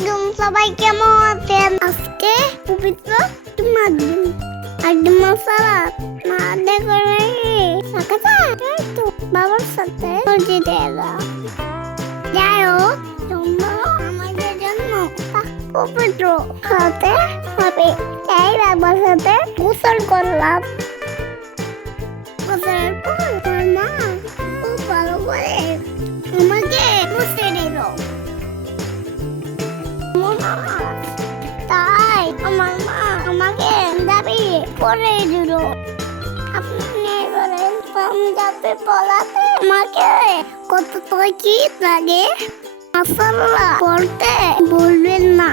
আলাইকুম, সবাই কেমন আছেন? আজকে পবিত্র জুমার দিন। আর জুমার সালাত মা আদায় করে তো বাবার সাথে মসজিদে এলাম। যাই হোক, জুম্মা আমাদের জন্য পবিত্র হতে হবে, তাই বাবার সাথে গোসল করলাম। গোসলের পর আমার মা খুব ভালো করে আমাকে মুছে দিল। তাই আমার মা আমাকে পাঞ্জাবি পরে দিল। আপনি বলেন পাঞ্জাবি পরাতে আমাকে কত কি লাগে? মাশাআল্লাহ পড়তে বলবেন না।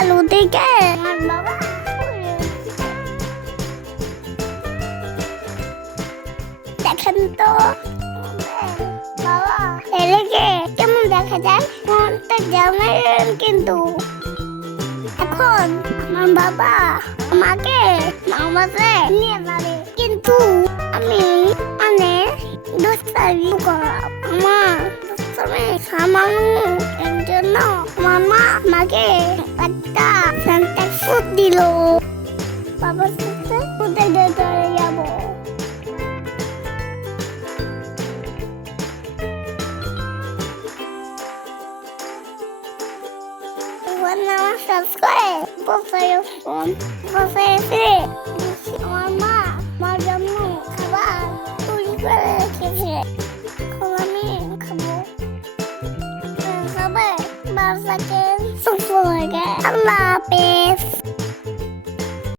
আলু থেকে আমার বাবা দেখেন তো বাবা এদিকে কেমন দেখা যায়? ফোনটা জানেন কিন্তু এখন আমার বাবা আমাকে নামাজে নিয়ে যাবে, কিন্তু আমি অনেক দুষ্টামি করলাম। আমার দুষ্টামি সামান্য এর জন্য মামা আমাকে একটা সেন্টার ফুড দিল। বাবার সাথে ফুটে চলে যাবো। আমার সাবস্ক্রাইব বসে এসে আমার মা আমার জন্য খাবার তৈরি করে রেখেছে, এখন আমি খাবো। সবাই বাসাকে সুস্থ থাকে। আল্লাহ হাফেজ।